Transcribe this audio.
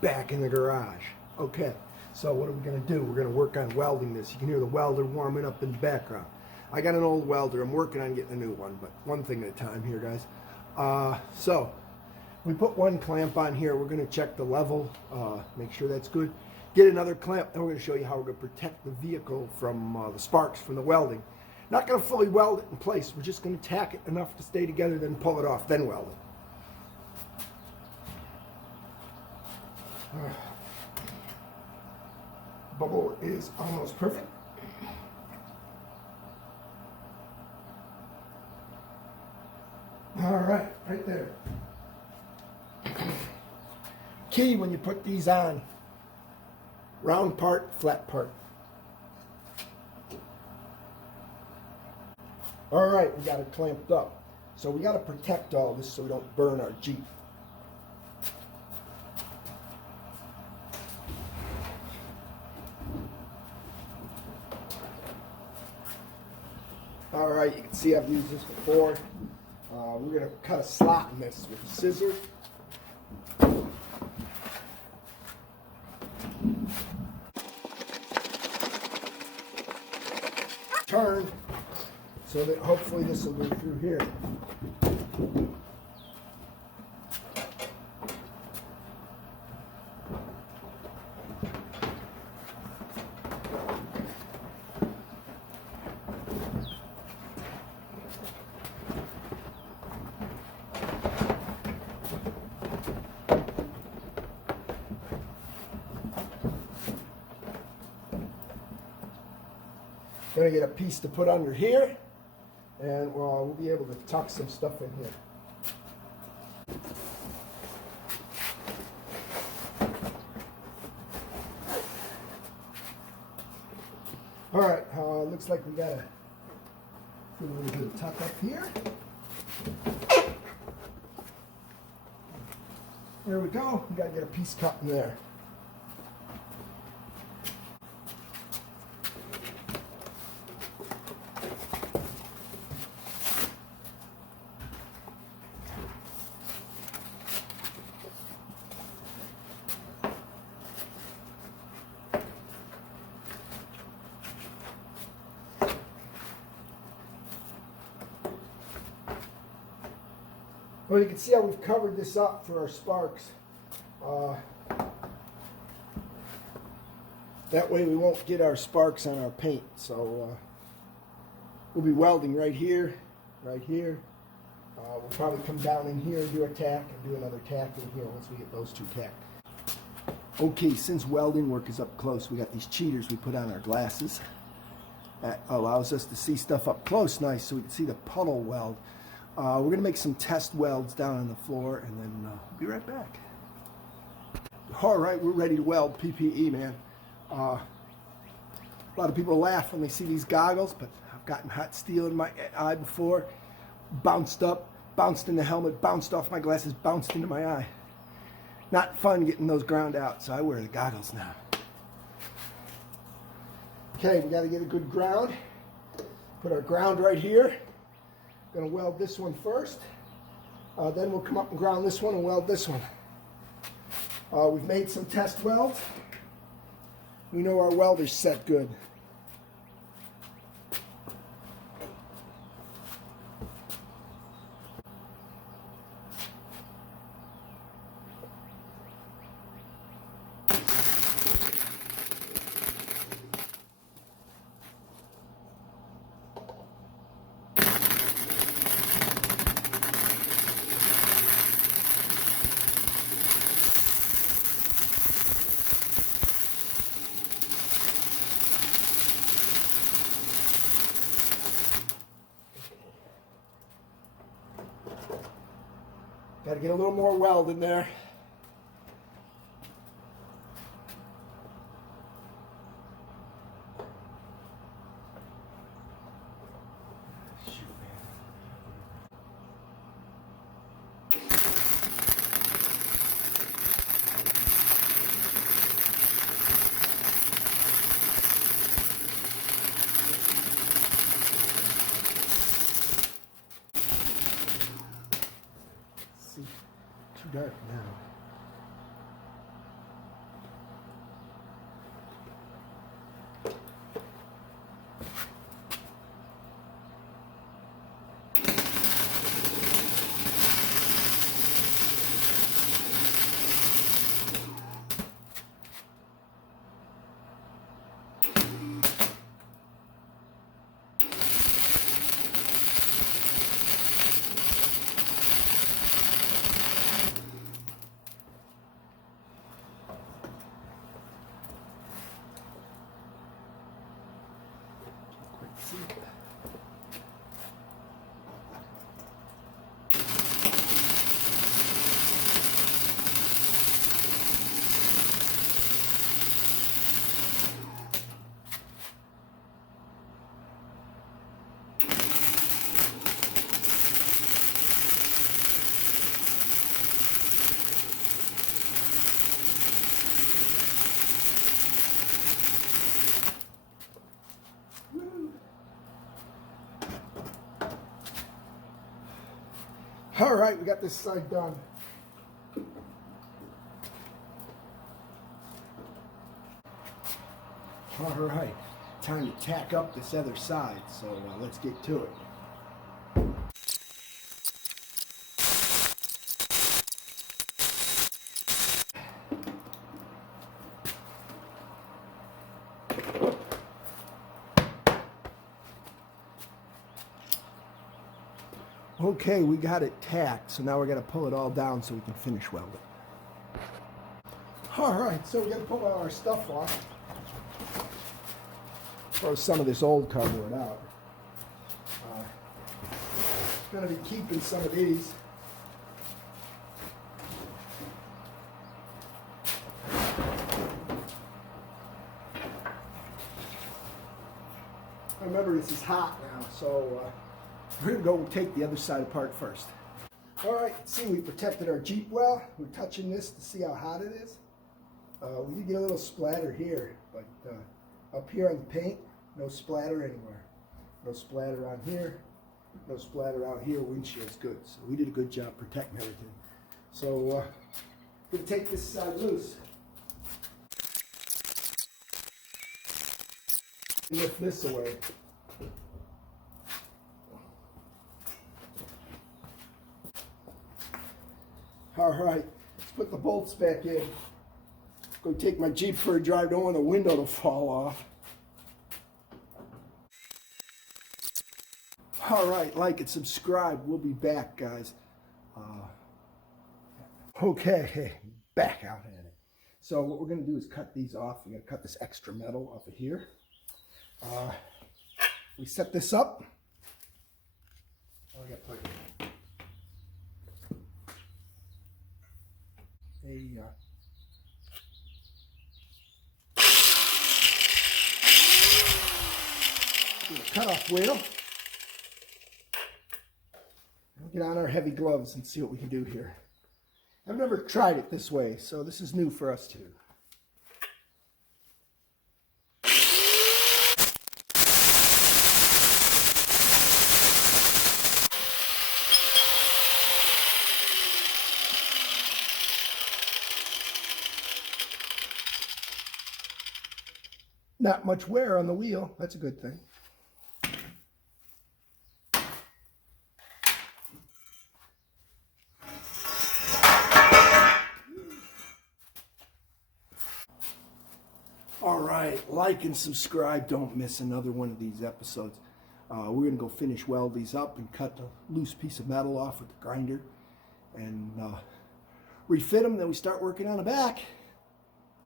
back in the garage. Okay, so what are we going to do? We're going to work on welding this. You can hear the welder warming up in the background. I got an old welder. I'm working on getting a new one, but one thing at a time here, guys. So we put one clamp on here. We're going to check the level, make sure that's good. Get another clamp, and we're going to show you how we're going to protect the vehicle from the sparks from the welding. Not going to fully weld it in place. We're just going to tack it enough to stay together, then pull it off, then weld it. Bubble is almost perfect. All right, right there. Key when you put these on, round part, flat part. All right, we got it clamped up. So we got to protect all this so we don't burn our Jeep. All right, you can see I've used this before. We're going to cut a slot in this with scissors. Turn so that hopefully this will go through here. Going to get a piece to put under here, and we'll be able to tuck some stuff in here. All right, looks like we got to put a little bit of tuck up here. There we go. We got to get a piece cut in there. Well, you can see how we've covered this up for our sparks. That way we won't get our sparks on our paint. So we'll be welding right here, right here. We'll probably come down in here and do a tack and do another tack in here once we get those two tacked. Okay, since welding work is up close, we got these cheaters we put on our glasses. That allows us to see stuff up close nice so we can see the puddle weld. We're going to make some test welds down on the floor, and then we'll be right back. All right, we're ready to weld PPE, man. A lot of people laugh when they see these goggles, but I've gotten hot steel in my eye before. Bounced up, bounced in the helmet, bounced off my glasses, bounced into my eye. Not fun getting those ground out, so I wear the goggles now. Okay, we got to get a good ground. Put our ground right here. Going to weld this one first, then we'll come up and ground this one and weld this one. We've made some test welds. We know our welder's set good. Got to get a little more weld in there. Too dark now. See? All right, we got this side done. All right, time to tack up this other side, so let's get to it. Okay, we got it tacked, so now we're going to pull it all down so we can finish welding. All right, so we're going to pull all our stuff off. Throw some of this old cardboard out. Going to be keeping some of these. Remember, this is hot now, so we're going to go take the other side apart first. All right, see, we protected our Jeep well. We're touching this to see how hot it is. We did get a little splatter here, but up here on the paint, no splatter anywhere. No splatter on here, no splatter out here. Windshield's good, so we did a good job protecting everything. So we're going to take this side loose. Lift this away. All right, let's put the bolts back in. Go take my Jeep for a drive. Don't want the window to fall off. All right, like and subscribe. We'll be back, guys. Okay, back out at it. So what we're going to do is cut these off. We're going to cut this extra metal off of here. We set this up. Oh, I got plugged in. A cut-off wheel. We'll get on our heavy gloves and see what we can do here. I've never tried it this way, so this is new for us too. Not much wear on the wheel. That's a good thing. All right, like and subscribe. Don't miss another one of these episodes. We're going to go finish weld these up and cut a loose piece of metal off with the grinder and refit them. Then we start working on the back.